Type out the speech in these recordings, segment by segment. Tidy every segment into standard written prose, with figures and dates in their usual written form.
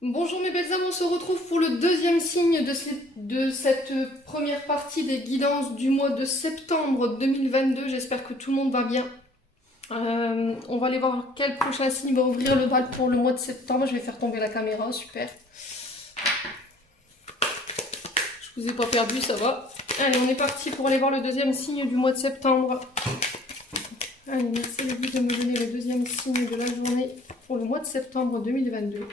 Bonjour mes belles âmes, on se retrouve pour le deuxième signe de cette première partie des guidances du mois de septembre 2022. J'espère que tout le monde va bien. On va aller voir quel prochain signe va ouvrir le bal pour le mois de septembre. Je vais faire tomber la caméra, super. Je vous ai pas perdu, ça va. Allez, on est parti pour aller voir le deuxième signe du mois de septembre. Allez, merci les guides de me donner le deuxième signe de la journée pour le mois de septembre 2022.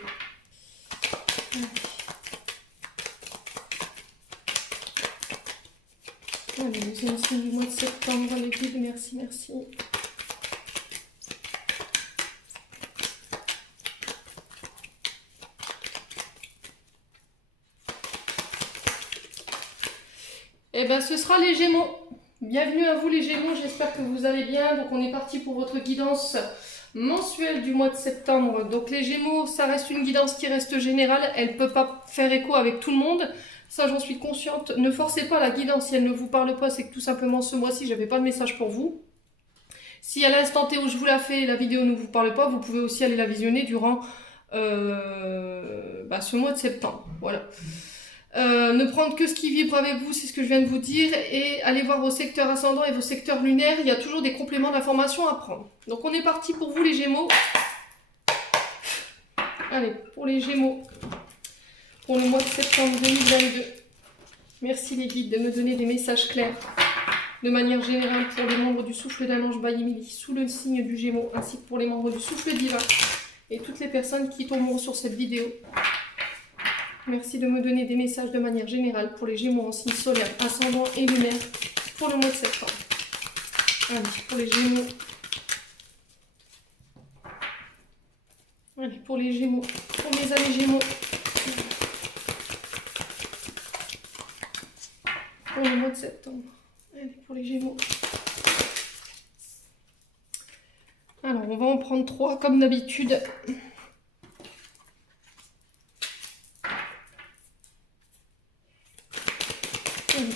Allez, deuxième signe du mois de septembre, les guides, merci, merci. Eh bien, ce sera les Gémeaux. Bienvenue à vous les Gémeaux, j'espère que vous allez bien. Donc on est parti pour votre guidance mensuelle du mois de septembre. Donc les Gémeaux, ça reste une guidance qui reste générale, elle ne peut pas faire écho avec tout le monde. Ça, j'en suis consciente. Ne forcez pas la guidance si elle ne vous parle pas, c'est que tout simplement ce mois-ci, j'avais pas de message pour vous. Si à l'instant T où je vous la fais, la vidéo ne vous parle pas, vous pouvez aussi aller la visionner durant ce mois de septembre. Voilà. Ne prendre que ce qui vibre avec vous, c'est ce que je viens de vous dire, et allez voir vos secteurs ascendants et vos secteurs lunaires, il y a toujours des compléments d'informations à prendre. Donc on est parti pour vous les Gémeaux. Allez, pour les Gémeaux, pour le mois de septembre 2022. Merci les guides de me donner des messages clairs, de manière générale pour les membres du souffle d'un ange by Emily, sous le signe du Gémeaux, ainsi que pour les membres du souffle divin, et toutes les personnes qui tomberont sur cette vidéo. Merci de me donner des messages de manière générale pour les Gémeaux en signe solaire, ascendant et lunaire pour le mois de septembre. Allez, pour les Gémeaux. Allez, pour les Gémeaux. Pour mes amis Gémeaux. Pour le mois de septembre. Allez, pour les Gémeaux. Alors, on va en prendre 3 comme d'habitude.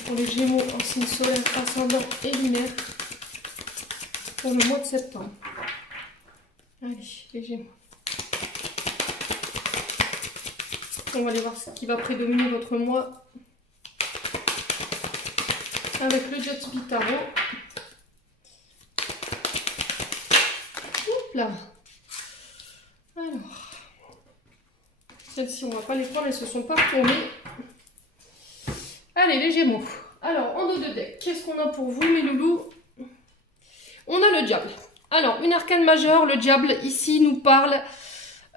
Pour les Gémeaux en signe solaire, ascendant et lunaire pour le mois de septembre. Allez, les Gémeaux. On va aller voir ce qui va prédominer votre mois avec le Jet Tarot. Oups là. Alors, celles-ci, on ne va pas les prendre, elles se sont pas retournées. Allez, les Gémeaux. Alors, en dos de deck, qu'est-ce qu'on a pour vous, mes loulous? On a le diable. Alors, une arcane majeure, le diable, ici, nous parle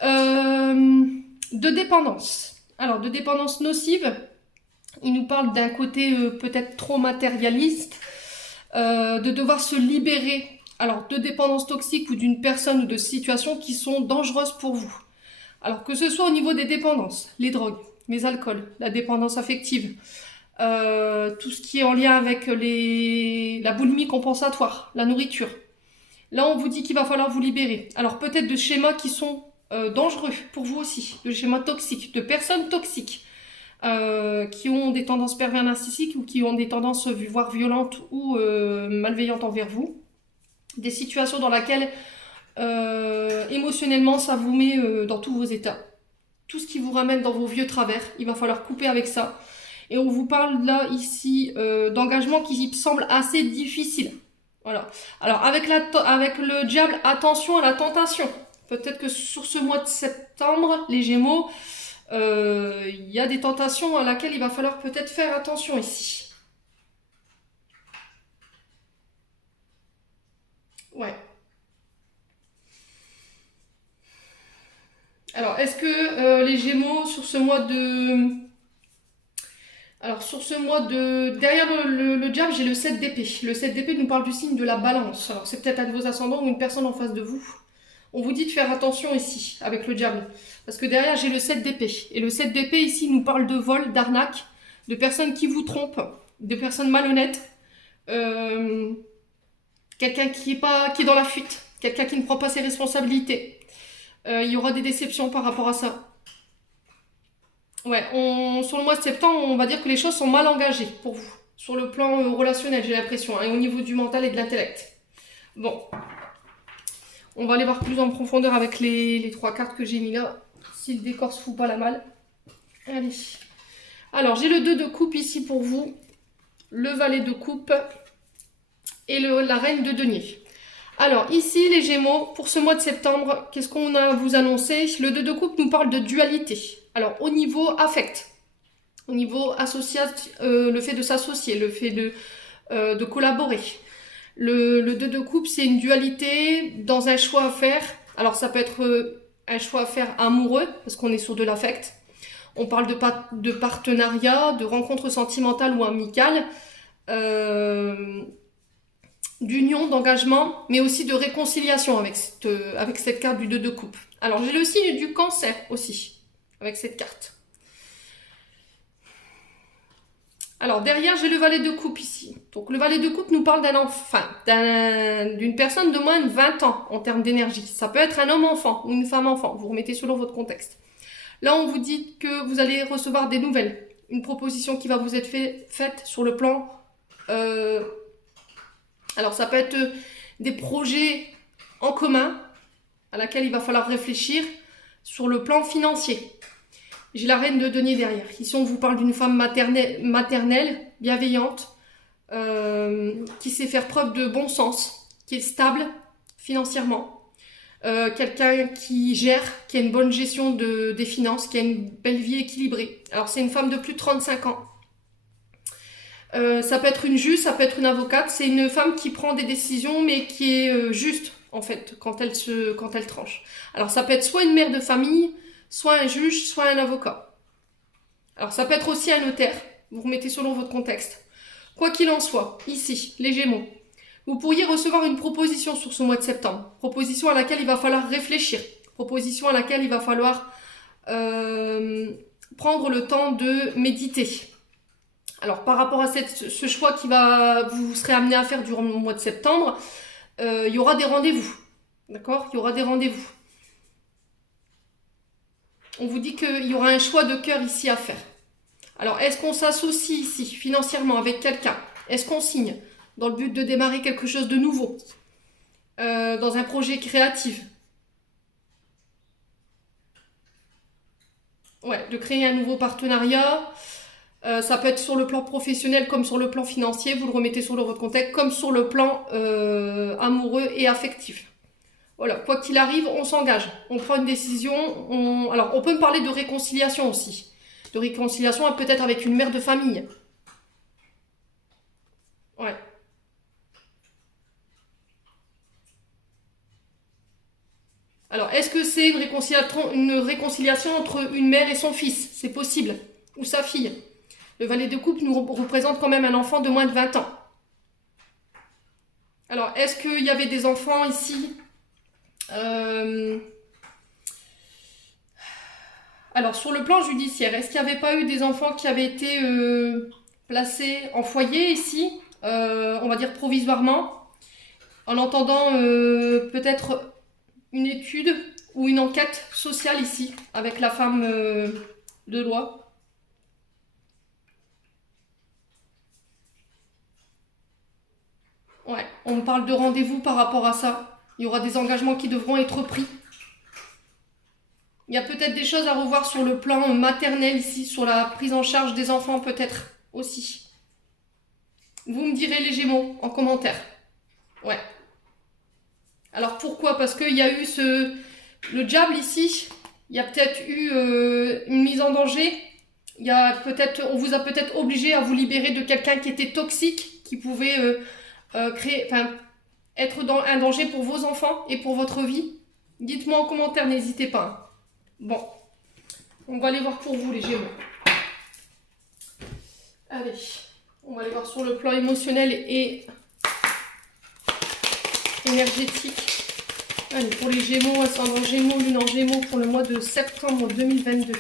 de dépendance. Alors, de dépendance nocive. Il nous parle d'un côté peut-être trop matérialiste, de devoir se libérer. Alors, de dépendance toxique ou d'une personne ou de situations qui sont dangereuses pour vous. Alors, que ce soit au niveau des dépendances, les drogues, les alcools, la dépendance affective, tout ce qui est en lien avec la boulimie compensatoire, la nourriture. Là, on vous dit qu'il va falloir vous libérer. Alors, peut-être de schémas qui sont dangereux pour vous aussi, de schémas toxiques, de personnes toxiques, qui ont des tendances pervers narcissiques ou qui ont des tendances voire violentes ou malveillantes envers vous. Des situations dans lesquelles émotionnellement, ça vous met dans tous vos états. Tout ce qui vous ramène dans vos vieux travers, il va falloir couper avec ça. Et on vous parle là, ici, d'engagement qui semble assez difficile. Voilà. Alors, avec le diable, attention à la tentation. Peut-être que sur ce mois de septembre, les Gémeaux, il y a des tentations à laquelle il va falloir peut-être faire attention ici. Ouais. Alors, est-ce que les Gémeaux, sur ce mois de... Alors, sur ce mois de... Derrière le diable, j'ai le 7 d'épée. Le 7 d'épée nous parle du signe de la balance. Alors, c'est peut-être un de vos ascendants ou une personne en face de vous. On vous dit de faire attention ici, avec le diable. Parce que derrière, j'ai le 7 d'épée. Et le 7 d'épée, ici, nous parle de vol, d'arnaque, de personnes qui vous trompent, de personnes malhonnêtes, quelqu'un qui est dans la fuite, quelqu'un qui ne prend pas ses responsabilités. Il y aura des déceptions par rapport à ça. Ouais, sur le mois de septembre, on va dire que les choses sont mal engagées pour vous. Sur le plan relationnel, j'ai l'impression, hein, et au niveau du mental et de l'intellect. Bon. On va aller voir plus en profondeur avec les 3 cartes que j'ai mis là. si le décor se fout pas la malle. Allez. Alors, j'ai le 2 de coupe ici pour vous, le valet de coupe et la reine de denier. Alors, ici, les Gémeaux, pour ce mois de septembre, qu'est-ce qu'on a à vous annoncer? Le 2 de coupe nous parle de dualité. Alors, au niveau affect, au niveau association, le fait de s'associer, le fait de collaborer. Le 2 de coupe, c'est une dualité dans un choix à faire. Alors, ça peut être un choix à faire amoureux, parce qu'on est sur de l'affect. On parle de partenariat, de rencontre sentimentale ou amicale, d'union, d'engagement, mais aussi de réconciliation avec cette carte du 2 de coupe. Alors, j'ai le signe du Cancer aussi, avec cette carte. Alors, derrière, j'ai le valet de coupe ici. Donc, le valet de coupe nous parle d'une personne de moins de 20 ans en termes d'énergie. Ça peut être un homme-enfant ou une femme-enfant. Vous remettez selon votre contexte. Là, on vous dit que vous allez recevoir des nouvelles. Une proposition qui va vous être faite sur le plan... alors, ça peut être des projets en commun à laquelle il va falloir réfléchir sur le plan financier. J'ai la reine de denier derrière. Ici, on vous parle d'une femme maternelle, bienveillante, qui sait faire preuve de bon sens, qui est stable financièrement. Quelqu'un qui gère, qui a une bonne gestion des finances, qui a une belle vie équilibrée. Alors, c'est une femme de plus de 35 ans. Ça peut être une juge, ça peut être une avocate. C'est une femme qui prend des décisions, mais qui est juste, en fait, quand elle tranche. Alors, ça peut être soit une mère de famille, soit un juge, soit un avocat. Alors, ça peut être aussi un notaire. Vous remettez selon votre contexte. Quoi qu'il en soit, ici, les Gémeaux, vous pourriez recevoir une proposition sur ce mois de septembre. Proposition à laquelle il va falloir réfléchir. Proposition à laquelle il va falloir prendre le temps de méditer. Alors, par rapport à ce choix vous serez amené à faire durant le mois de septembre, il y aura des rendez-vous. D'accord? Il y aura des rendez-vous. On vous dit qu'il y aura un choix de cœur ici à faire. Alors, est-ce qu'on s'associe ici financièrement avec quelqu'un? Est-ce qu'on signe dans le but de démarrer quelque chose de nouveau, dans un projet créatif? Ouais, de créer un nouveau partenariat. Ça peut être sur le plan professionnel comme sur le plan financier. Vous le remettez sur votre contexte comme sur le plan amoureux et affectif. Voilà, quoi qu'il arrive, on s'engage, on prend une décision. Alors, on peut me parler de réconciliation aussi. De réconciliation peut-être avec une mère de famille. Ouais. Alors, est-ce que c'est une réconciliation entre une mère et son fils? C'est possible. Ou sa fille. Le valet de coupe nous représente quand même un enfant de moins de 20 ans. Alors, est-ce qu'il y avait des enfants ici? Alors, sur le plan judiciaire, est-ce qu'il n'y avait pas eu des enfants qui avaient été placés en foyer ici, on va dire provisoirement, en entendant peut-être une étude ou une enquête sociale ici, avec la femme de loi? Ouais, on me parle de rendez-vous par rapport à ça. Il y aura des engagements qui devront être pris. Il y a peut-être des choses à revoir sur le plan maternel ici, sur la prise en charge des enfants peut-être aussi. Vous me direz les Gémeaux en commentaire. Ouais. Alors pourquoi? Parce qu'il y a eu le diable ici. Il y a peut-être eu une mise en danger. On vous a peut-être obligé à vous libérer de quelqu'un qui était toxique, qui pouvait être dans un danger pour vos enfants et pour votre vie. Dites-moi en commentaire, n'hésitez pas. Bon, on va aller voir pour vous les Gémeaux. Allez, on va aller voir sur le plan émotionnel et énergétique. Allez, pour les Gémeaux, ascendant Gémeaux, lune en Gémeaux pour le mois de septembre 2022.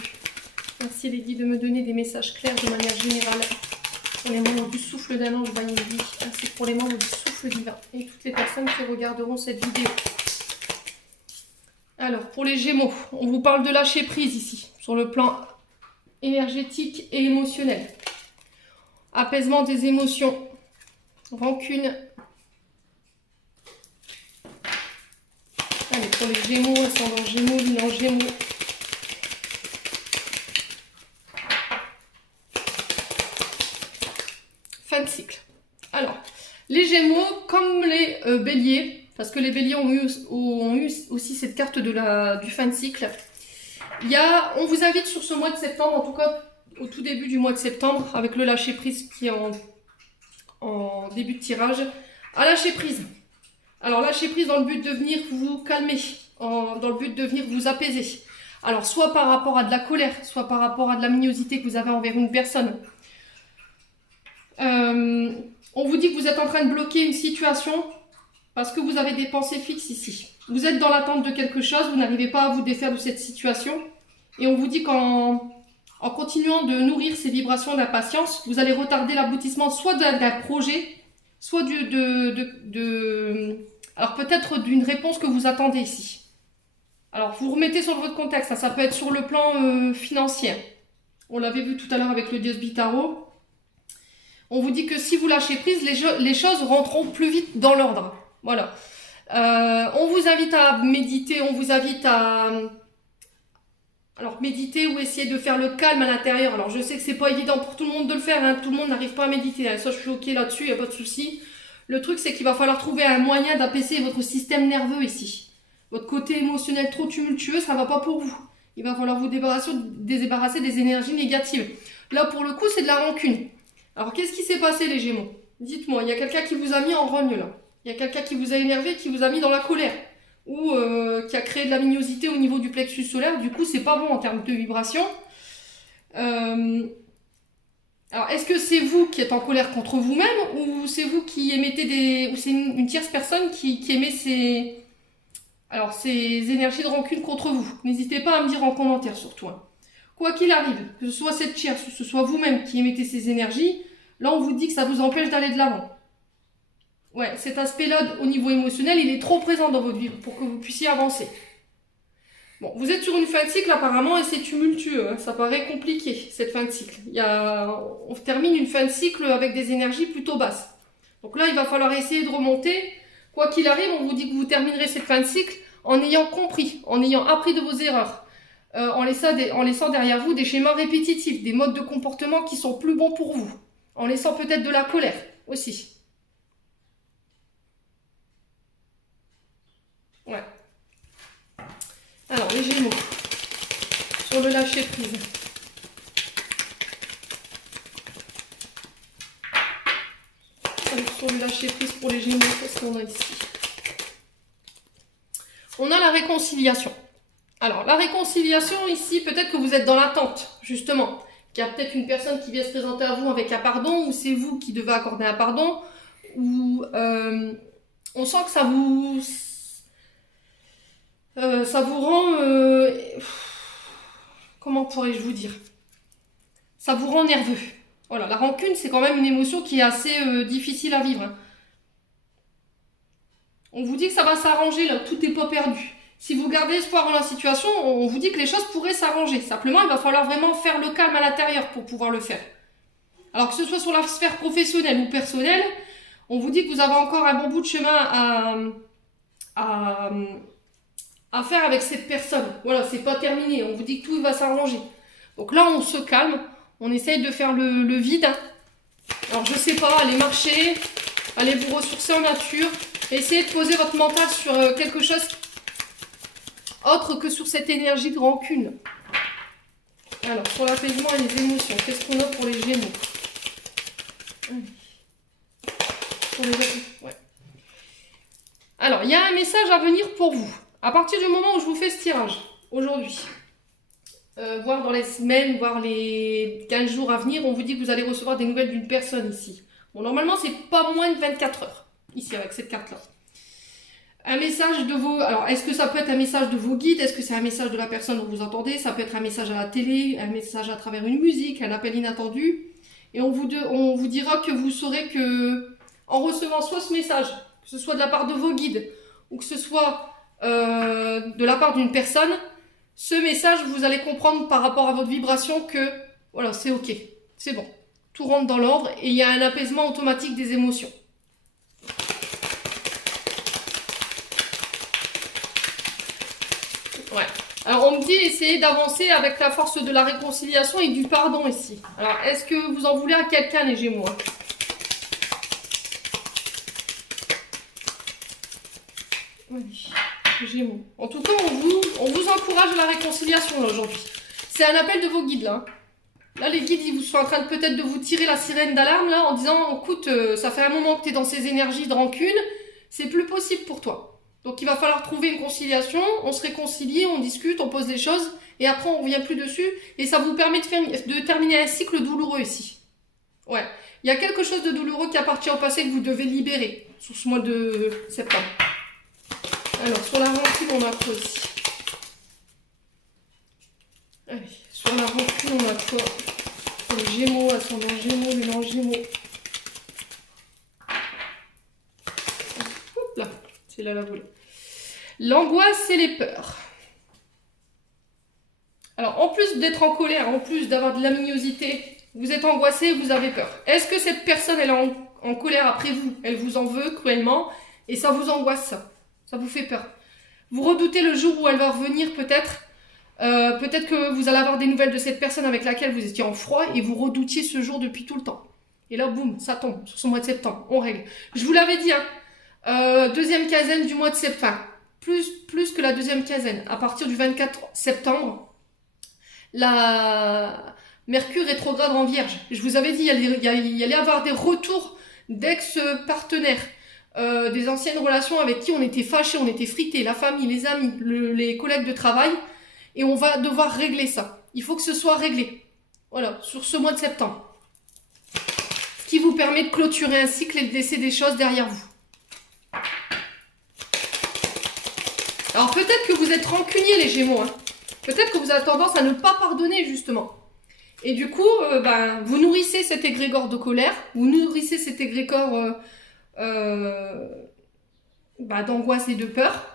Merci les guides de me donner des messages clairs de manière générale. Pour les membres du souffle d'un ange, Vanille, ainsi que pour les membres du souffle divin et toutes les personnes qui regarderont cette vidéo. Alors, pour les Gémeaux, on vous parle de lâcher prise ici, sur le plan énergétique et émotionnel. Apaisement des émotions, rancune. Allez, pour les Gémeaux, ascendant Gémeaux, lune en Gémeaux, fin de cycle. Alors, les Gémeaux, comme les Béliers, parce que les Béliers ont eu aussi cette carte du fin de cycle, on vous invite sur ce mois de septembre, en tout cas au tout début du mois de septembre, avec le lâcher prise qui est en début de tirage, à lâcher prise. Alors lâcher prise dans le but de venir vous calmer, dans le but de venir vous apaiser. Alors soit par rapport à de la colère, soit par rapport à de la mignosité que vous avez envers une personne. On vous dit que vous êtes en train de bloquer une situation parce que vous avez des pensées fixes ici. Vous êtes dans l'attente de quelque chose, vous n'arrivez pas à vous défaire de cette situation. Et on vous dit qu'en continuant de nourrir ces vibrations d'impatience, vous allez retarder l'aboutissement soit d'un projet, soit alors peut-être d'une réponse que vous attendez ici. Alors vous remettez sur votre contexte, ça peut être sur le plan financier. On l'avait vu tout à l'heure avec le Dios Bitaro. On vous dit que si vous lâchez prise, les choses rentreront plus vite dans l'ordre. Voilà. On vous invite à méditer, on vous invite à méditer ou essayer de faire le calme à l'intérieur. Alors je sais que c'est pas évident pour tout le monde de le faire, hein. Tout le monde n'arrive pas à méditer. Ça je suis ok là-dessus, il n'y a pas de souci. Le truc c'est qu'il va falloir trouver un moyen d'apaiser votre système nerveux ici. Votre côté émotionnel trop tumultueux, ça ne va pas pour vous. Il va falloir vous débarrasser des énergies négatives. Là pour le coup c'est de la rancune. Alors qu'est-ce qui s'est passé les Gémeaux? Dites-moi, il y a quelqu'un qui vous a mis en rogne là. Il y a quelqu'un qui vous a énervé, qui vous a mis dans la colère. Ou qui a créé de la mignosité au niveau du plexus solaire. Du coup, c'est pas bon en termes de vibration. Alors, est-ce que c'est vous qui êtes en colère contre vous-même ou c'est vous qui émettez ou c'est une tierce personne qui émet ces énergies de rancune contre vous? N'hésitez pas à me dire en commentaire surtout. Hein. Quoi qu'il arrive, que ce soit cette tierce ou que ce soit vous-même qui émettez ces énergies, là on vous dit que ça vous empêche d'aller de l'avant. Ouais, cet aspect-là, au niveau émotionnel, il est trop présent dans votre vie pour que vous puissiez avancer. Bon, vous êtes sur une fin de cycle apparemment et c'est tumultueux, hein. Ça paraît compliqué, cette fin de cycle. On termine une fin de cycle avec des énergies plutôt basses. Donc là, il va falloir essayer de remonter. Quoi qu'il arrive, on vous dit que vous terminerez cette fin de cycle en ayant compris, en ayant appris de vos erreurs, en laissant derrière vous des schémas répétitifs, des modes de comportement qui sont plus bons pour vous, en laissant peut-être de la colère aussi. Ouais. Alors, les Gémeaux, sur le lâcher prise. Alors, sur le lâcher prise pour les Gémeaux, qu'est-ce qu'on a ici? On a la réconciliation. Alors, la réconciliation, ici, peut-être que vous êtes dans l'attente, justement. Qu'il y a peut-être une personne qui vient se présenter à vous avec un pardon, ou c'est vous qui devez accorder un pardon, ou on sent que ça vous rend... comment pourrais-je vous dire? Ça vous rend nerveux. Voilà, la rancune, c'est quand même une émotion qui est assez difficile à vivre. Hein. On vous dit que ça va s'arranger, là, tout n'est pas perdu. Si vous gardez espoir en la situation, on vous dit que les choses pourraient s'arranger. Simplement, il va falloir vraiment faire le calme à l'intérieur pour pouvoir le faire. Alors que ce soit sur la sphère professionnelle ou personnelle, on vous dit que vous avez encore un bon bout de chemin à faire avec cette personne. Voilà, c'est pas terminé. On vous dit que tout va s'arranger. Donc là, on se calme. On essaye de faire le vide. Alors, je sais pas, allez marcher, allez vous ressourcer en nature. Essayez de poser votre mental sur quelque chose autre que sur cette énergie de rancune. Alors, sur l'apaisement et les émotions, qu'est-ce qu'on a pour les Gémeaux? Ouais. Alors, il y a un message à venir pour vous. À partir du moment où je vous fais ce tirage, aujourd'hui, voire dans les semaines, voire les 15 jours à venir, on vous dit que vous allez recevoir des nouvelles d'une personne ici. Bon, normalement, c'est pas moins de 24 heures, ici, avec cette carte-là. Un message de vos... Alors, est-ce que ça peut être un message de vos guides? Est-ce que c'est un message de la personne dont vous entendez? Ça peut être un message à la télé, un message à travers une musique, un appel inattendu. Et on vous dira que vous saurez que, en recevant soit ce message, que ce soit de la part de vos guides, ou que ce soit de la part d'une personne, ce message, vous allez comprendre par rapport à votre vibration que, voilà, c'est ok, c'est bon. Tout rentre dans l'ordre et il y a un apaisement automatique des émotions. Ouais. Alors, on me dit essayez d'avancer avec la force de la réconciliation et du pardon ici. Alors, est-ce que vous en voulez à quelqu'un, les Gémeaux? Allez, Gémeaux. En tout cas, on vous encourage à la réconciliation là aujourd'hui. C'est un appel de vos guides là. Là, les guides, ils sont en train de peut-être de vous tirer la sirène d'alarme là en disant, écoute, ça fait un moment que tu es dans ces énergies de rancune, c'est plus possible pour toi. Donc il va falloir trouver une conciliation, on se réconcilie, on discute, on pose des choses, et après on revient plus dessus, et ça vous permet de terminer un cycle douloureux ici. Ouais, il y a quelque chose de douloureux qui appartient au passé que vous devez libérer sur ce mois de septembre. Alors, sur la rancune, on a quoi ici? Allez, sur la rancune, on a quoi? Pour les Gémeaux, ascendant Gémeaux, mélange Gémeaux. Hop là, c'est là la volée. L'angoisse et les peurs. Alors, en plus d'être en colère, en plus d'avoir de l'amignosité, vous êtes angoissé, vous avez peur. Est-ce que cette personne, elle est en colère après vous? Elle vous en veut cruellement et ça vous angoisse, ça. Ça vous fait peur. Vous redoutez le jour où elle va revenir peut-être. Peut-être que vous allez avoir des nouvelles de cette personne avec laquelle vous étiez en froid et vous redoutiez ce jour depuis tout le temps. Et là, boum, ça tombe sur ce mois de septembre. On règle. Je vous l'avais dit, hein, deuxième quinzaine du mois de septembre. Plus que la deuxième quinzaine. À partir du 24 septembre, la Mercure rétrograde en Vierge. Je vous avais dit, il y allait avoir des retours d'ex-partenaires. Des anciennes relations avec qui on était fâchés, on était frités, la famille, les amis, les collègues de travail, et on va devoir régler ça. Il faut que ce soit réglé. Voilà, sur ce mois de septembre. Ce qui vous permet de clôturer un cycle et de laisser des choses derrière vous. Alors peut-être que vous êtes rancuniers les Gémeaux, hein. Peut-être que vous avez tendance à ne pas pardonner justement. Et du coup, vous nourrissez cet égrégore de colère, vous nourrissez cet égrégore d'angoisse et de peur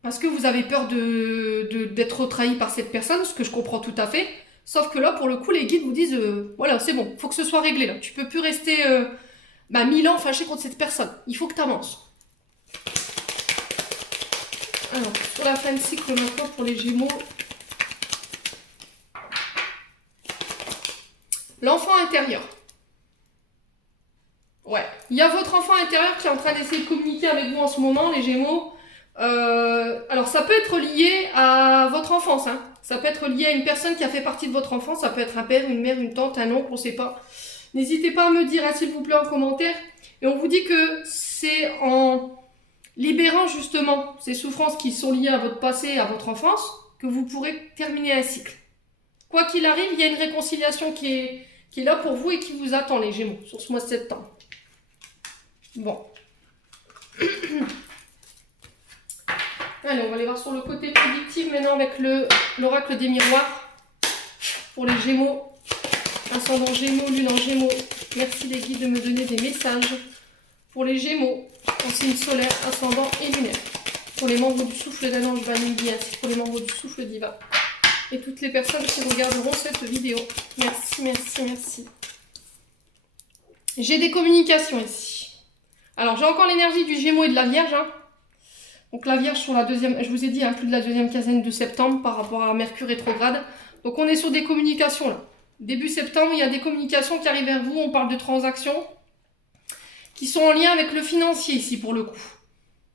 parce que vous avez peur d'être trahi par cette personne, ce que je comprends tout à fait, sauf que là pour le coup les guides vous disent voilà c'est bon, faut que ce soit réglé là, tu peux plus rester 1000 ans fâché contre cette personne, il faut que tu avances. Alors sur la fin de cycle maintenant pour les Gémeaux, l'enfant intérieur. Ouais, il y a votre enfant intérieur qui est en train d'essayer de communiquer avec vous en ce moment, les Gémeaux. Alors ça peut être lié à votre enfance, hein. Ça peut être lié à une personne qui a fait partie de votre enfance, ça peut être un père, une mère, une tante, un oncle, on ne sait pas. N'hésitez pas à me dire, hein, s'il vous plaît, en commentaire. Et on vous dit que c'est en libérant justement ces souffrances qui sont liées à votre passé et à votre enfance que vous pourrez terminer un cycle. Quoi qu'il arrive, il y a une réconciliation qui est là pour vous et qui vous attend, les Gémeaux, sur ce mois de septembre. Bon. Allez, on va aller voir sur le côté prédictif maintenant avec l'oracle des miroirs. Pour les Gémeaux, ascendant Gémeaux, lune en Gémeaux. Merci les guides de me donner des messages. Pour les Gémeaux, en signe solaire, ascendant et lunaire. Pour les membres du souffle d'un ange vanille, ainsi que pour les membres du souffle divin. Et toutes les personnes qui regarderont cette vidéo. Merci, merci, merci. J'ai des communications ici. Alors, j'ai encore l'énergie du Gémeaux et de la Vierge. Hein. Donc, la Vierge sur la deuxième, je vous ai dit, hein, plus de la deuxième quinzaine de septembre par rapport à Mercure rétrograde. Donc, on est sur des communications là. Début septembre, il y a des communications qui arrivent vers vous. On parle de transactions qui sont en lien avec le financier ici pour le coup.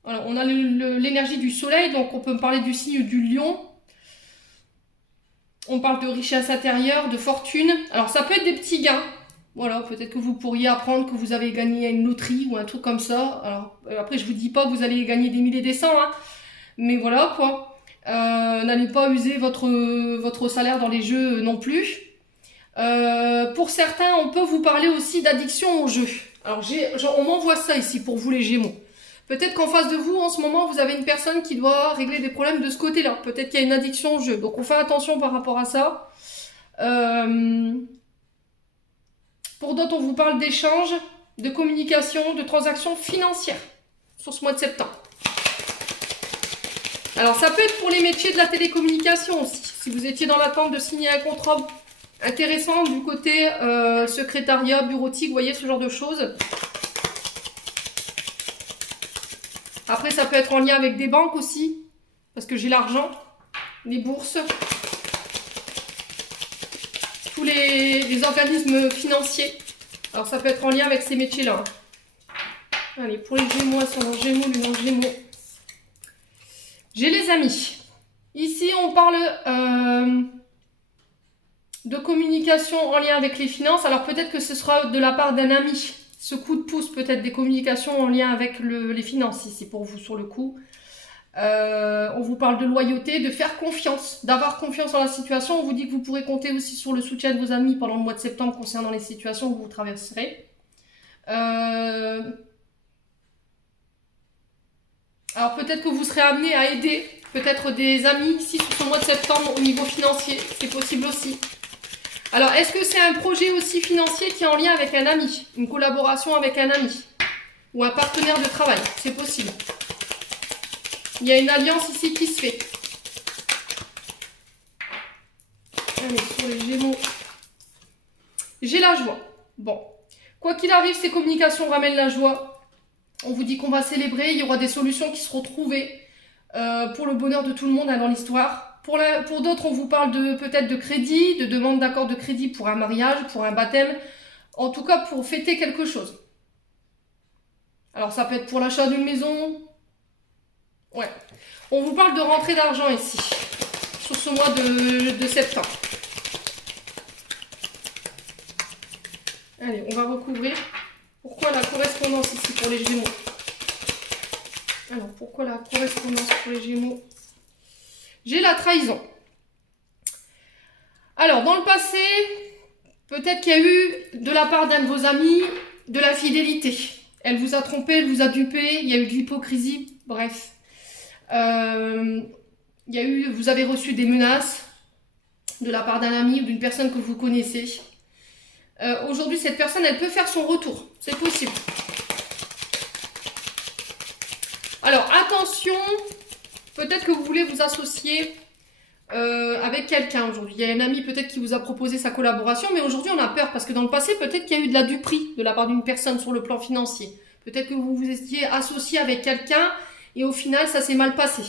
Voilà, on a l'énergie du soleil, donc on peut parler du signe du lion. On parle de richesse intérieure, de fortune. Alors, ça peut être des petits gains. Voilà, peut-être que vous pourriez apprendre que vous avez gagné à une loterie ou un truc comme ça. Alors, après, je vous dis pas que vous allez gagner des milliers et des cents, hein. Mais voilà, quoi. N'allez pas user votre salaire dans les jeux non plus. Pour certains, on peut vous parler aussi d'addiction au jeu. Alors, on m'envoie ça ici pour vous, les Gémeaux. Peut-être qu'en face de vous, en ce moment, vous avez une personne qui doit régler des problèmes de ce côté-là. Peut-être qu'il y a une addiction au jeu. Donc, on fait attention par rapport à ça. Pour d'autres, on vous parle d'échanges, de communication, de transactions financières sur ce mois de septembre. Alors, ça peut être pour les métiers de la télécommunication aussi. Si vous étiez dans l'attente de signer un contrat intéressant du côté secrétariat, bureautique, vous voyez, ce genre de choses. Après, ça peut être en lien avec des banques aussi, parce que j'ai l'argent, les bourses, tous les organismes financiers. Alors ça peut être en lien avec ces métiers-là. Allez, pour les Gémeaux, ascendant Gémeaux, lune en Gémeaux. J'ai les amis. Ici, on parle de communication en lien avec les finances. Alors peut-être que ce sera de la part d'un ami. Ce coup de pouce, peut-être des communications en lien avec les finances ici pour vous sur le coup. On vous parle de loyauté, de faire confiance, d'avoir confiance en la situation. On vous dit que vous pourrez compter aussi sur le soutien de vos amis pendant le mois de septembre concernant les situations que vous traverserez. Alors peut-être que vous serez amené à aider peut-être des amis ici sur ce mois de septembre au niveau financier. C'est possible aussi. Alors, est-ce que c'est un projet aussi financier qui est en lien avec un ami? Une collaboration avec un ami? Ou un partenaire de travail? C'est possible. Il y a une alliance ici qui se fait. Allez, sur les Gémeaux. J'ai la joie. Bon. Quoi qu'il arrive, ces communications ramènent la joie. On vous dit qu'on va célébrer. Il y aura des solutions qui seront trouvées pour le bonheur de tout le monde dans l'histoire. Pour d'autres, on vous parle peut-être de crédit, de demande d'accord de crédit pour un mariage, pour un baptême. En tout cas, pour fêter quelque chose. Alors, ça peut être pour l'achat d'une maison. Ouais. On vous parle de rentrée d'argent ici, sur ce mois de septembre. Allez, on va recouvrir. Pourquoi la correspondance ici pour les Gémeaux? Alors, pourquoi la correspondance pour les Gémeaux? J'ai la trahison. Alors, dans le passé, peut-être qu'il y a eu, de la part d'un de vos amis, de la fidélité. Elle vous a trompé, elle vous a dupé, il y a eu de l'hypocrisie, bref. Vous avez reçu des menaces de la part d'un ami ou d'une personne que vous connaissez. Aujourd'hui, cette personne, elle peut faire son retour. C'est possible. Alors, attention, peut-être que vous voulez vous associer avec quelqu'un aujourd'hui. Il y a un ami peut-être qui vous a proposé sa collaboration, mais aujourd'hui, on a peur parce que dans le passé, peut-être qu'il y a eu de la duperie de la part d'une personne sur le plan financier. Peut-être que vous vous étiez associé avec quelqu'un et au final, ça s'est mal passé.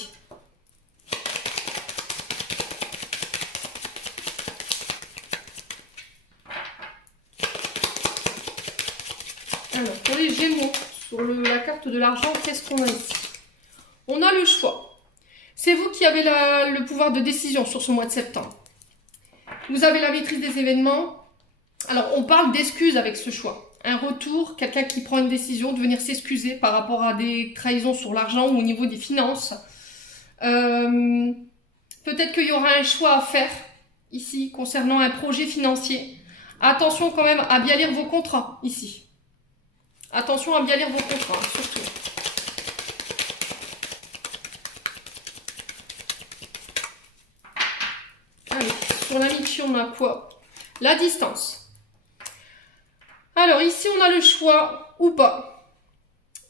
Alors, pour les Gémeaux, sur la carte de l'argent, qu'est-ce qu'on a ici? On a le choix. C'est vous qui avez le pouvoir de décision sur ce mois de septembre. Vous avez la maîtrise des événements. Alors, on parle d'excuses avec ce choix. Un retour, quelqu'un qui prend une décision de venir s'excuser par rapport à des trahisons sur l'argent ou au niveau des finances. Peut-être qu'il y aura un choix à faire ici concernant un projet financier. Attention quand même à bien lire vos contrats ici. Attention à bien lire vos contrats, surtout. Allez, sur l'amitié, on a quoi? La distance. Alors, ici, on a le choix ou pas.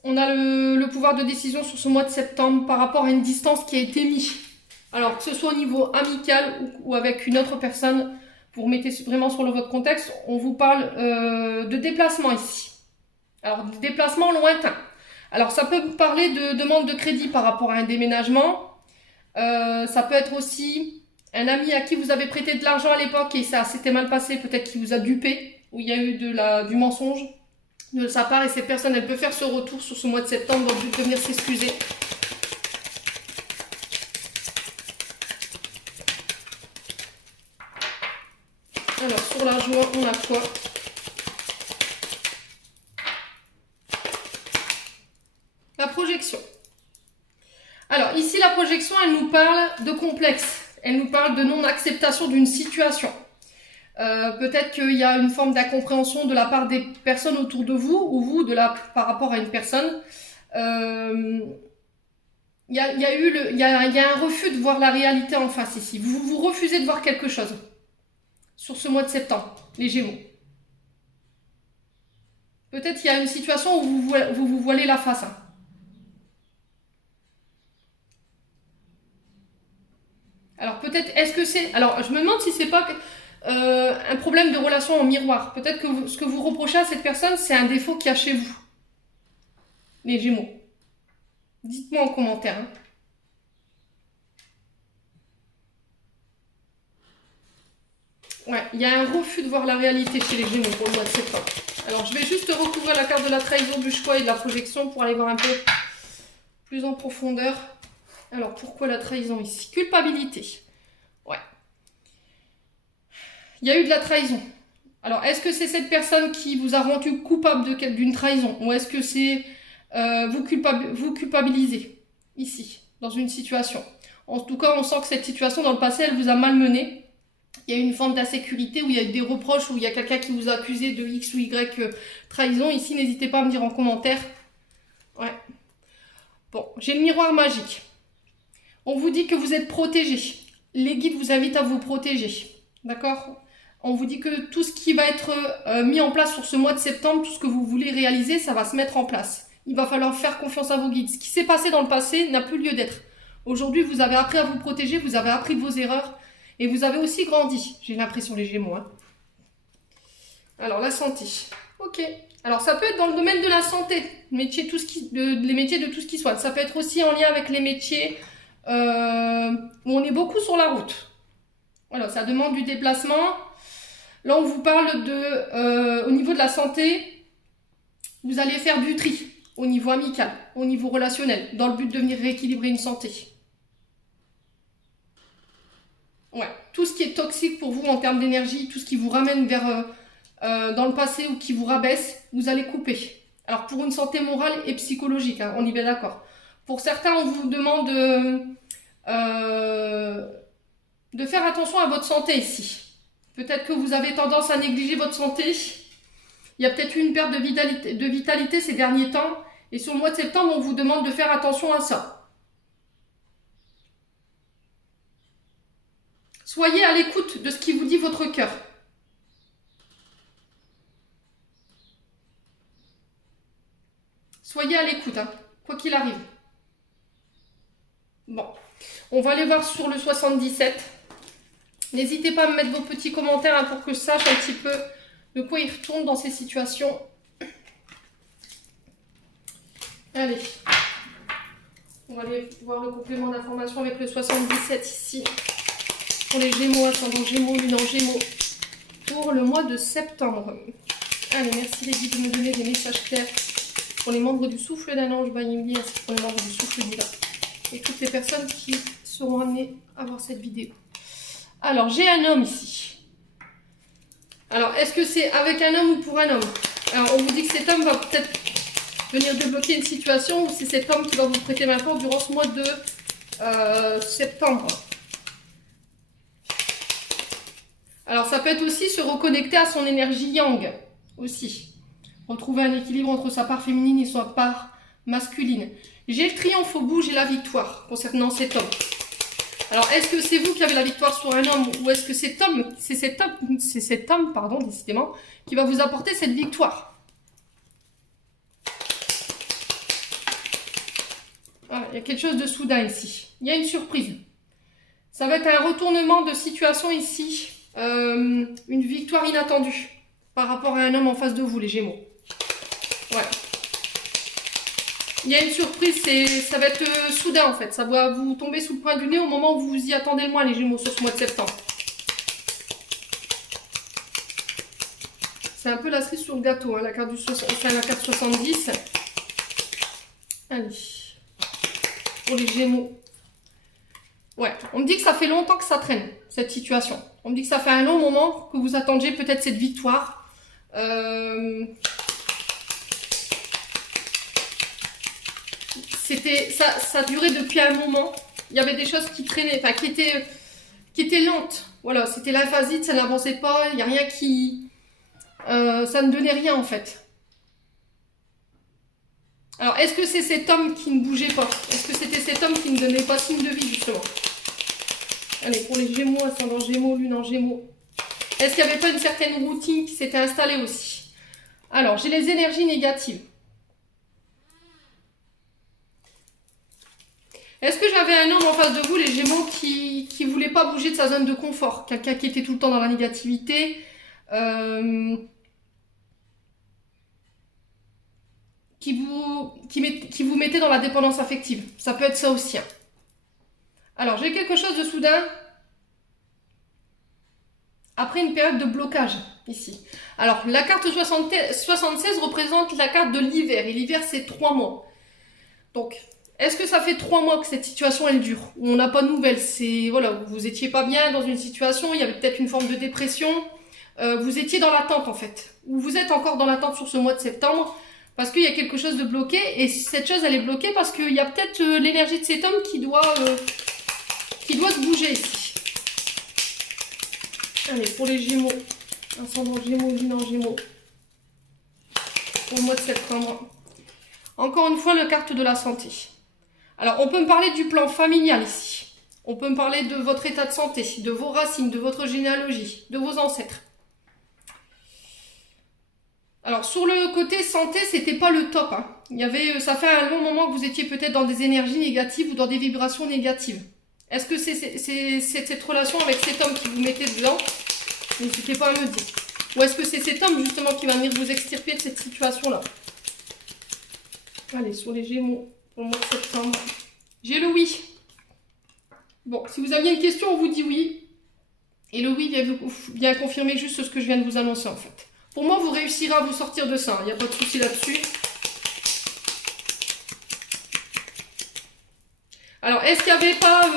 On a le pouvoir de décision sur ce mois de septembre par rapport à une distance qui a été mise. Alors, que ce soit au niveau amical ou avec une autre personne, vous remettez vraiment sur votre contexte, on vous parle de déplacement ici. Alors, déplacement lointain. Alors, ça peut vous parler de demande de crédit par rapport à un déménagement. Ça peut être aussi un ami à qui vous avez prêté de l'argent à l'époque et ça s'était mal passé, peut-être qu'il vous a dupé, ou il y a eu du mensonge de sa part. Et cette personne, elle peut faire ce retour sur ce mois de septembre dans le but de venir s'excuser. Alors, sur la joie, on a quoi? La projection. Alors, ici, la projection, elle nous parle de complexe. Elle nous parle de non-acceptation d'une situation. Peut-être qu'il y a une forme d'incompréhension de la part des personnes autour de vous, ou vous par rapport à une personne. Il y a un refus de voir la réalité en face ici. Vous refusez de voir quelque chose sur ce mois de septembre, les Gémeaux. Peut-être qu'il y a une situation où vous voilez la face. Hein. Alors peut-être, est-ce que c'est... Alors je me demande si c'est pas un problème de relation en miroir. Peut-être que ce que vous reprochez à cette personne, c'est un défaut qu'il y a chez vous. Les Gémeaux. Dites-moi en commentaire. Hein. Ouais, il y a un refus de voir la réalité chez les Gémeaux pour le mois de septembre. Alors je vais juste recouvrir la carte de la trahison, du choix et de la projection pour aller voir un peu plus en profondeur. Alors, pourquoi la trahison ici? Culpabilité. Ouais. Il y a eu de la trahison. Alors, est-ce que c'est cette personne qui vous a rendu coupable d'une trahison? Ou est-ce que c'est vous culpabilisez ici, dans une situation? En tout cas, on sent que cette situation, dans le passé, elle vous a malmené. Il y a eu une forme d'insécurité, où il y a eu des reproches, où il y a quelqu'un qui vous a accusé de X ou Y trahison. Ici, n'hésitez pas à me dire en commentaire. Ouais. Bon, j'ai le miroir magique. On vous dit que vous êtes protégé. Les guides vous invitent à vous protéger. D'accord? On vous dit que tout ce qui va être mis en place sur ce mois de septembre, tout ce que vous voulez réaliser, ça va se mettre en place. Il va falloir faire confiance à vos guides. Ce qui s'est passé dans le passé n'a plus lieu d'être. Aujourd'hui, vous avez appris à vous protéger, vous avez appris de vos erreurs et vous avez aussi grandi. J'ai l'impression, les Gémeaux. Hein. Alors, la santé. Ok. Alors, ça peut être dans le domaine de la santé, les métiers de tout ce qui soit. Ça peut être aussi en lien avec les métiers où on est beaucoup sur la route. Voilà, ça demande du déplacement. Là, on vous parle au niveau de la santé, vous allez faire du tri au niveau amical, au niveau relationnel, dans le but de venir rééquilibrer une santé. Ouais, tout ce qui est toxique pour vous en termes d'énergie, tout ce qui vous ramène vers dans le passé ou qui vous rabaisse, vous allez couper. Alors, pour une santé morale et psychologique, hein, on y est d'accord. Pour certains, on vous demande de faire attention à votre santé ici. Peut-être que vous avez tendance à négliger votre santé. Il y a peut-être eu une perte de vitalité ces derniers temps. Et sur le mois de septembre, on vous demande de faire attention à ça. Soyez à l'écoute de ce qui vous dit votre cœur. Soyez à l'écoute, hein, quoi qu'il arrive. Bon, on va aller voir sur le 77. N'hésitez pas à me mettre vos petits commentaires hein, pour que je sache un petit peu de quoi il retourne dans ces situations. Allez, on va aller voir le complément d'information avec le 77 ici. Pour les Gémeaux, ascendant Gémeaux, lune en Gémeaux, pour le mois de septembre. Allez, merci les guides de me donner des messages clairs pour les membres du souffle d'un ange Bayimli, ainsi que pour les membres du souffle divin. Et toutes les personnes qui seront amenées à voir cette vidéo. Alors, j'ai un homme ici. Alors, est-ce que c'est avec un homme ou pour un homme? Alors, on vous dit que cet homme va peut-être venir débloquer une situation ou c'est cet homme qui va vous prêter main forte durant ce mois de septembre. Alors, ça peut être aussi se reconnecter à son énergie yang, aussi. Retrouver un équilibre entre sa part féminine et sa part masculine. J'ai le triomphe au bout, j'ai la victoire concernant cet homme. Alors, est-ce que c'est vous qui avez la victoire sur un homme ou est-ce que c'est cet homme, pardon, décidément, qui va vous apporter cette victoire? Voilà, il y a quelque chose de soudain ici. Il y a une surprise. Ça va être un retournement de situation ici. Une victoire inattendue par rapport à un homme en face de vous, les Gémeaux. Ouais. Il y a une surprise, ça va être soudain en fait. Ça va vous tomber sous le coin du nez au moment où vous vous y attendez le moins, les Gémeaux, sur ce mois de septembre. C'est un peu la cerise sur le gâteau, hein, la carte c'est la carte 70. Allez. Pour les Gémeaux. Ouais, on me dit que ça fait longtemps que ça traîne, cette situation. On me dit que ça fait un long moment que vous attendiez peut-être cette victoire. Ça durait depuis un moment. Il y avait des choses qui traînaient, enfin qui étaient lentes. Voilà, c'était l'emphasite, ça n'avançait pas. Il n'y a rien qui... ça ne donnait rien en fait. Alors, est-ce que c'est cet homme qui ne bougeait pas? Est-ce que c'était cet homme qui ne donnait pas signe de vie, justement? Allez, pour les Gémeaux, ascendant Gémeaux, lune en Gémeaux. Est-ce qu'il n'y avait pas une certaine routine qui s'était installée aussi? Alors, j'ai les énergies négatives. Est-ce que j'avais un homme en face de vous, les Gémeaux, qui ne voulait pas bouger de sa zone de confort? Quelqu'un qui était tout le temps dans la négativité, qui vous mettait dans la dépendance affective. Ça peut être ça aussi. Hein. Alors, j'ai quelque chose de soudain. Après une période de blocage, ici. Alors, la carte 76 représente la carte de l'hiver. Et l'hiver, c'est 3 mois. Donc, Est-ce que ça fait 3 mois que cette situation elle dure, où on n'a pas de nouvelles? C'est voilà, vous étiez pas bien dans une situation, il y avait peut-être une forme de dépression, vous étiez dans l'attente en fait, ou vous êtes encore dans l'attente sur ce mois de septembre, parce qu'il y a quelque chose de bloqué, et cette chose elle est bloquée parce qu'il y a peut-être l'énergie de cet homme qui doit se bouger ici. Allez, pour les Gémeaux, ascendant Gémeaux, lune en Gémeaux, pour le mois de septembre. Encore une fois, la carte de la santé. Alors, on peut me parler du plan familial ici. On peut me parler de votre état de santé, de vos racines, de votre généalogie, de vos ancêtres. Alors, sur le côté santé, c'était pas le top. Hein. Ça fait un long moment que vous étiez peut-être dans des énergies négatives ou dans des vibrations négatives. Est-ce que c'est cette relation avec cet homme qui vous mettait dedans? N'hésitez pas à me dire. Ou est-ce que c'est cet homme justement qui va venir vous extirper de cette situation-là? Allez, sur les Gémeaux, pour le mois de septembre. J'ai le oui. Bon, si vous aviez une question, on vous dit oui. Et le oui vient confirmer juste ce que je viens de vous annoncer en fait. Pour moi, vous réussirez à vous sortir de ça. Il n'y a pas de souci là-dessus. Alors, est-ce qu'il n'y avait pas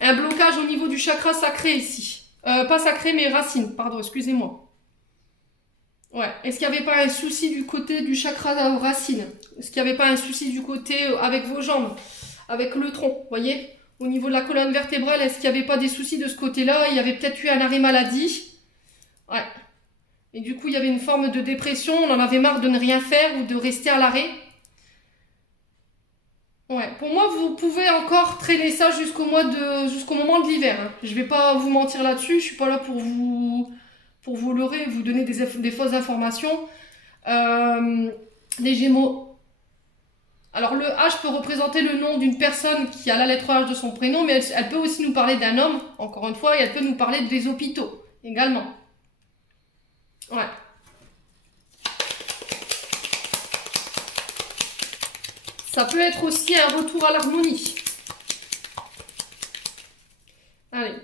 un blocage au niveau du chakra sacré ici? Pas sacré, mais racine. Pardon, excusez-moi. Ouais. Est-ce qu'il n'y avait pas un souci du côté du chakra racine? Est-ce qu'il n'y avait pas un souci du côté avec vos jambes, avec le tronc, vous voyez? Au niveau de la colonne vertébrale, est-ce qu'il n'y avait pas des soucis de ce côté-là? Il y avait peut-être eu un arrêt maladie. Ouais. Et du coup, il y avait une forme de dépression. On en avait marre de ne rien faire ou de rester à l'arrêt. Ouais. Pour moi, vous pouvez encore traîner ça jusqu'au moment de l'hiver. Hein. Je vais pas vous mentir là-dessus. Je suis pas là pour vous leurrer, vous donner des fausses informations. Les Gémeaux. Alors le H peut représenter le nom d'une personne qui a la lettre H de son prénom, mais elle peut aussi nous parler d'un homme, encore une fois, et elle peut nous parler des hôpitaux également. Ouais. Ça peut être aussi un retour à l'harmonie. Allez,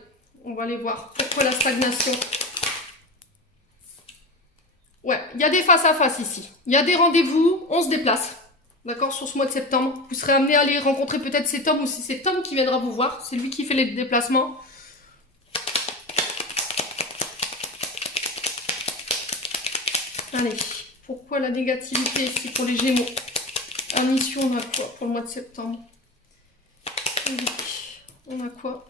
on va aller voir. Pourquoi la stagnation? Ouais, il y a des face-à-face ici. Il y a des rendez-vous, on se déplace. D'accord, sur ce mois de septembre. Vous serez amené à aller rencontrer peut-être cet homme ou c'est cet homme qui viendra vous voir. C'est lui qui fait les déplacements. Allez, pourquoi la négativité ici pour les Gémeaux? À mission, on a quoi pour le mois de septembre? On a quoi?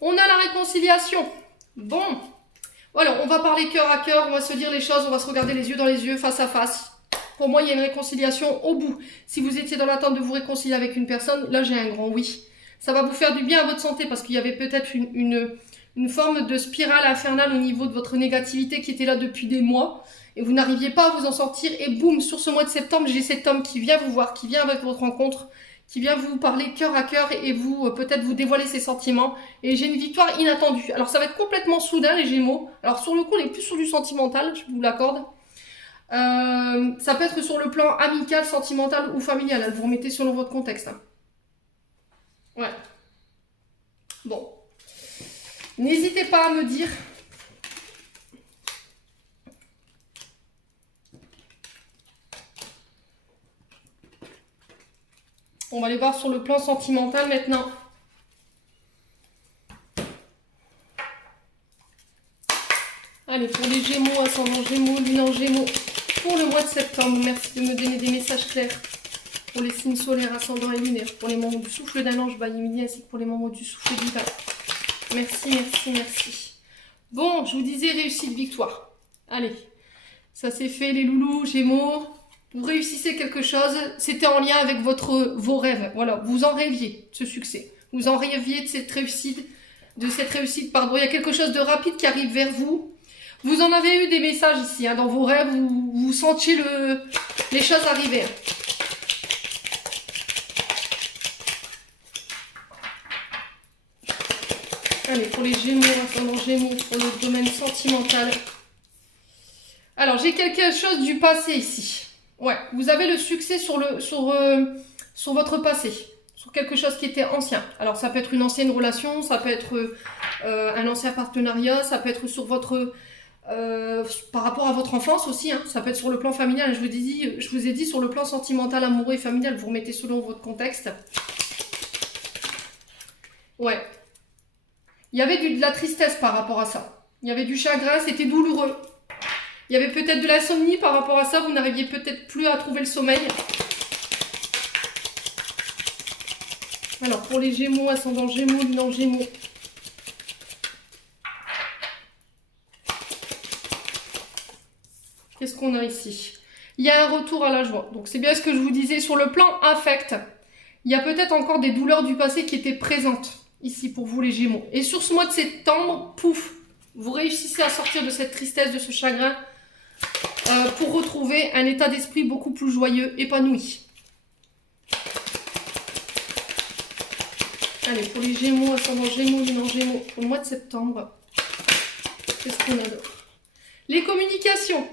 On a la réconciliation. Bon. Voilà, on va parler cœur à cœur, on va se dire les choses, on va se regarder les yeux dans les yeux, face à face. Pour moi, il y a une réconciliation au bout. Si vous étiez dans l'attente de vous réconcilier avec une personne, là j'ai un grand oui. Ça va vous faire du bien à votre santé parce qu'il y avait peut-être une forme de spirale infernale au niveau de votre négativité qui était là depuis des mois. Et vous n'arriviez pas à vous en sortir. Et boum, sur ce mois de septembre, j'ai cet homme qui vient vous voir, qui vient avec votre rencontre, qui vient vous parler cœur à cœur et vous peut-être vous dévoiler ses sentiments. Et j'ai une victoire inattendue. Alors ça va être complètement soudain les Gémeaux. Alors sur le coup, on est plus sur du sentimental, je vous l'accorde. Ça peut être sur le plan amical, sentimental ou familial. Vous remettez selon votre contexte. Hein. Ouais. Bon. N'hésitez pas à me dire. On va aller voir sur le plan sentimental maintenant. Allez, pour les Gémeaux, ascendant Gémeaux, lune en Gémeaux, pour le mois de septembre, merci de me donner des messages clairs. Pour les signes solaires, ascendants et lunaires, pour les membres du souffle d'un ange, Bayémini, ainsi que pour les membres du souffle divin. Merci, merci, merci. Bon, je vous disais réussite, victoire. Allez, ça c'est fait les loulous, Gémeaux. Vous réussissez quelque chose, c'était en lien avec vos rêves. Voilà, vous en rêviez, ce succès. Vous en rêviez de cette réussite, pardon. Il y a quelque chose de rapide qui arrive vers vous. Vous en avez eu des messages ici, hein, dans vos rêves, vous sentiez les choses arriver. Allez, pour les Gémeaux, ascendant Gémeaux, pour le domaine sentimental. Alors, j'ai quelque chose du passé ici. Ouais, vous avez le succès sur votre passé, sur quelque chose qui était ancien. Alors, ça peut être une ancienne relation, ça peut être un ancien partenariat, ça peut être sur votre par rapport à votre enfance aussi, hein. Ça peut être sur le plan familial. Je vous ai dit sur le plan sentimental, amoureux et familial. Vous remettez selon votre contexte. Ouais. Il y avait de la tristesse par rapport à ça. Il y avait du chagrin, c'était douloureux. Il y avait peut-être de l'insomnie par rapport à ça. Vous n'arriviez peut-être plus à trouver le sommeil. Alors, pour les Gémeaux, ascendant Gémeaux, Lune en Gémeaux. Qu'est-ce qu'on a ici? Il y a un retour à la joie. Donc, c'est bien ce que je vous disais. Sur le plan affect, il y a peut-être encore des douleurs du passé qui étaient présentes ici pour vous les Gémeaux. Et sur ce mois de septembre, pouf, vous réussissez à sortir de cette tristesse, de ce chagrin, pour retrouver un état d'esprit beaucoup plus joyeux, épanoui. Allez, pour les Gémeaux, ascendant Gémeaux, Lune en Gémeaux, pour le mois de septembre, qu'est-ce qu'on a d'autre? Les communications.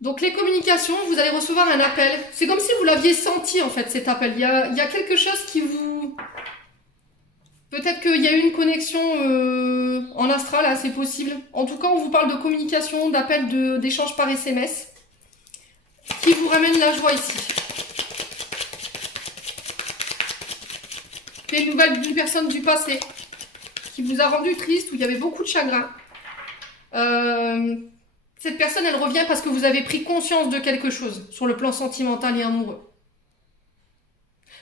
Donc les communications, vous allez recevoir un appel. C'est comme si vous l'aviez senti en fait cet appel. Il y a quelque chose qui vous... Peut-être qu'il y a eu une connexion en astral, hein, c'est possible. En tout cas, on vous parle de communication, d'appel, d'échange par SMS, qui vous ramène la joie ici. Des nouvelles d'une personne du passé, qui vous a rendu triste, où il y avait beaucoup de chagrin. Cette personne, elle revient parce que vous avez pris conscience de quelque chose, sur le plan sentimental et amoureux.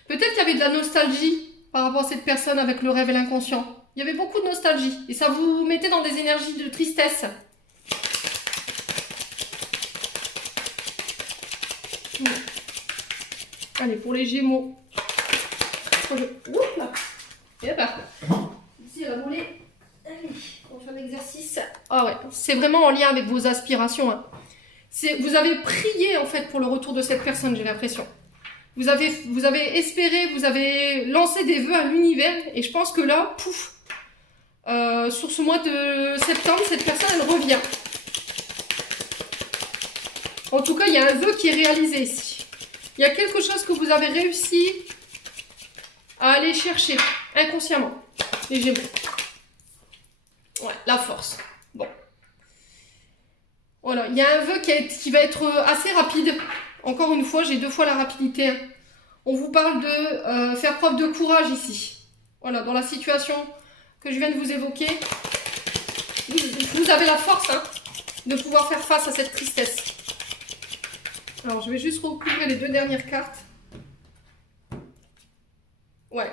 Peut-être qu'il y avait de la nostalgie par rapport à cette personne avec le rêve et l'inconscient. Il y avait beaucoup de nostalgie et ça vous mettait dans des énergies de tristesse. Allez, pour les Gémeaux. Oups là. Et hop là. Ici, elle a volé. Allez, on va faire l'exercice. Ah ouais, c'est vraiment en lien avec vos aspirations. Hein. Vous avez prié en fait pour le retour de cette personne, j'ai l'impression. Vous avez espéré, vous avez lancé des vœux à l'univers et je pense que là, pouf, sur ce mois de septembre, cette personne, elle revient. En tout cas, il y a un vœu qui est réalisé ici. Il y a quelque chose que vous avez réussi à aller chercher inconsciemment, les Gémeaux. Ouais, la force. Bon. Voilà, il y a un vœu qui va être assez rapide. Encore une fois, j'ai 2 fois la rapidité. On vous parle de faire preuve de courage ici. Voilà, dans la situation que je viens de vous évoquer, vous avez la force hein, de pouvoir faire face à cette tristesse. Alors, je vais juste recouvrir les 2 dernières cartes. Ouais.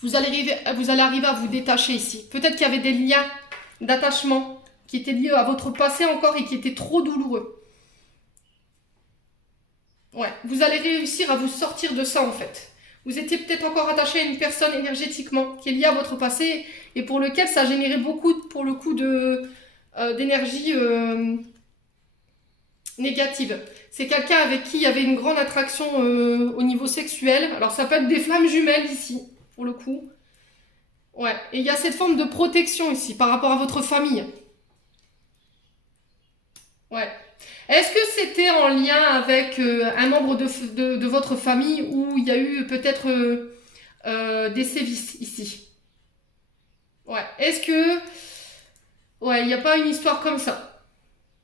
Vous allez arriver à vous détacher ici. Peut-être qu'il y avait des liens d'attachement qui étaient liés à votre passé encore et qui étaient trop douloureux. Ouais, vous allez réussir à vous sortir de ça en fait. Vous étiez peut-être encore attaché à une personne énergétiquement qui est liée à votre passé et pour lequel ça a généré beaucoup, pour le coup, d'énergie négative. C'est quelqu'un avec qui il y avait une grande attraction au niveau sexuel. Alors ça peut être des flammes jumelles ici, pour le coup. Ouais, et il y a cette forme de protection ici par rapport à votre famille. Ouais. Est-ce que c'était en lien avec un membre de votre famille où il y a eu peut-être des sévices ici? Ouais. Est-ce que... Ouais, il n'y a pas une histoire comme ça.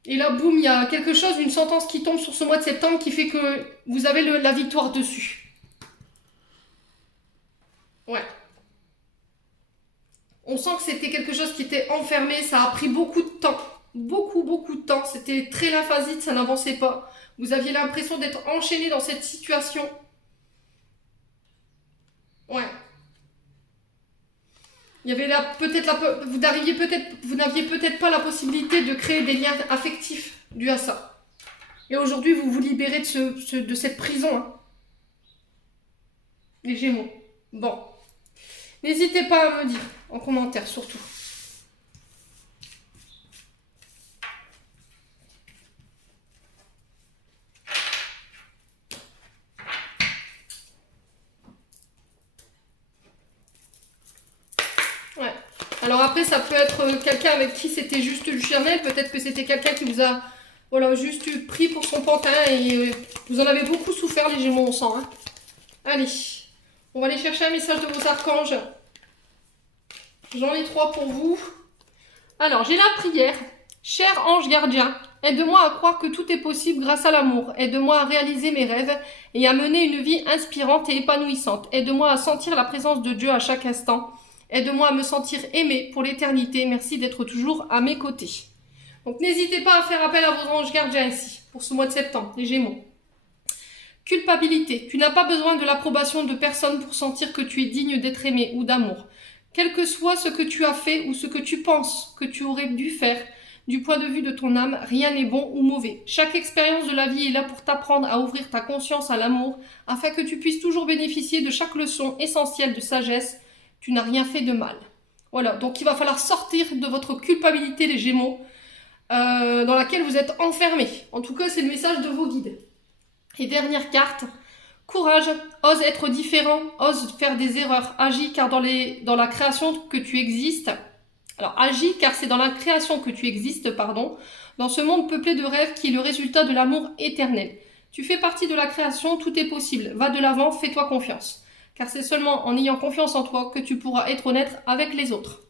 Et là, boum, il y a quelque chose, une sentence qui tombe sur ce mois de septembre qui fait que vous avez la victoire dessus. Ouais. On sent que c'était quelque chose qui était enfermé, ça a pris beaucoup de temps. Beaucoup de temps. C'était très lymphasite, ça n'avançait pas. Vous aviez l'impression d'être enchaîné dans cette situation. Ouais. Il y avait vous n'aviez peut-être pas la possibilité de créer des liens affectifs dus à ça. Et aujourd'hui, vous vous libérez de cette prison. Hein. Les Gémeaux. Bon. N'hésitez pas à me dire, en commentaire surtout. Ouais. Alors après, ça peut être quelqu'un avec qui c'était juste du charnel. Peut-être que c'était quelqu'un qui vous a voilà, juste pris pour son pantin et vous en avez beaucoup souffert, les Gémeaux, on sent. Hein. Allez, on va aller chercher un message de vos archanges. J'en ai 3 pour vous. Alors, j'ai la prière. Cher ange gardien, aide-moi à croire que tout est possible grâce à l'amour. Aide-moi à réaliser mes rêves et à mener une vie inspirante et épanouissante. Aide-moi à sentir la présence de Dieu à chaque instant. Aide-moi à me sentir aimé pour l'éternité. Merci d'être toujours à mes côtés. Donc n'hésitez pas à faire appel à vos anges gardiens ici, pour ce mois de septembre, les Gémeaux. Culpabilité. Tu n'as pas besoin de l'approbation de personne pour sentir que tu es digne d'être aimé ou d'amour. Quel que soit ce que tu as fait ou ce que tu penses que tu aurais dû faire, du point de vue de ton âme, rien n'est bon ou mauvais. Chaque expérience de la vie est là pour t'apprendre à ouvrir ta conscience à l'amour, afin que tu puisses toujours bénéficier de chaque leçon essentielle de sagesse. Tu n'as rien fait de mal. Voilà, donc il va falloir sortir de votre culpabilité, les Gémeaux, dans laquelle vous êtes enfermés. En tout cas, c'est le message de vos guides. Et dernière carte, courage, ose être différent, ose faire des erreurs, agis car dans la création que tu existes. Alors agis car c'est dans la création que tu existes, dans ce monde peuplé de rêves qui est le résultat de l'amour éternel. Tu fais partie de la création, tout est possible. Va de l'avant, fais-toi confiance. Car c'est seulement en ayant confiance en toi que tu pourras être honnête avec les autres.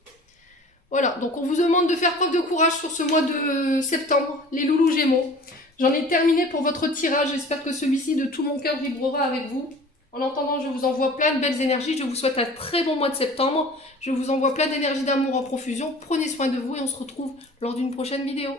Voilà, donc on vous demande de faire preuve de courage sur ce mois de septembre, les loulous Gémeaux. J'en ai terminé pour votre tirage, j'espère que celui-ci de tout mon cœur vibrera avec vous. En attendant, je vous envoie plein de belles énergies, je vous souhaite un très bon mois de septembre. Je vous envoie plein d'énergie d'amour en profusion, prenez soin de vous et on se retrouve lors d'une prochaine vidéo.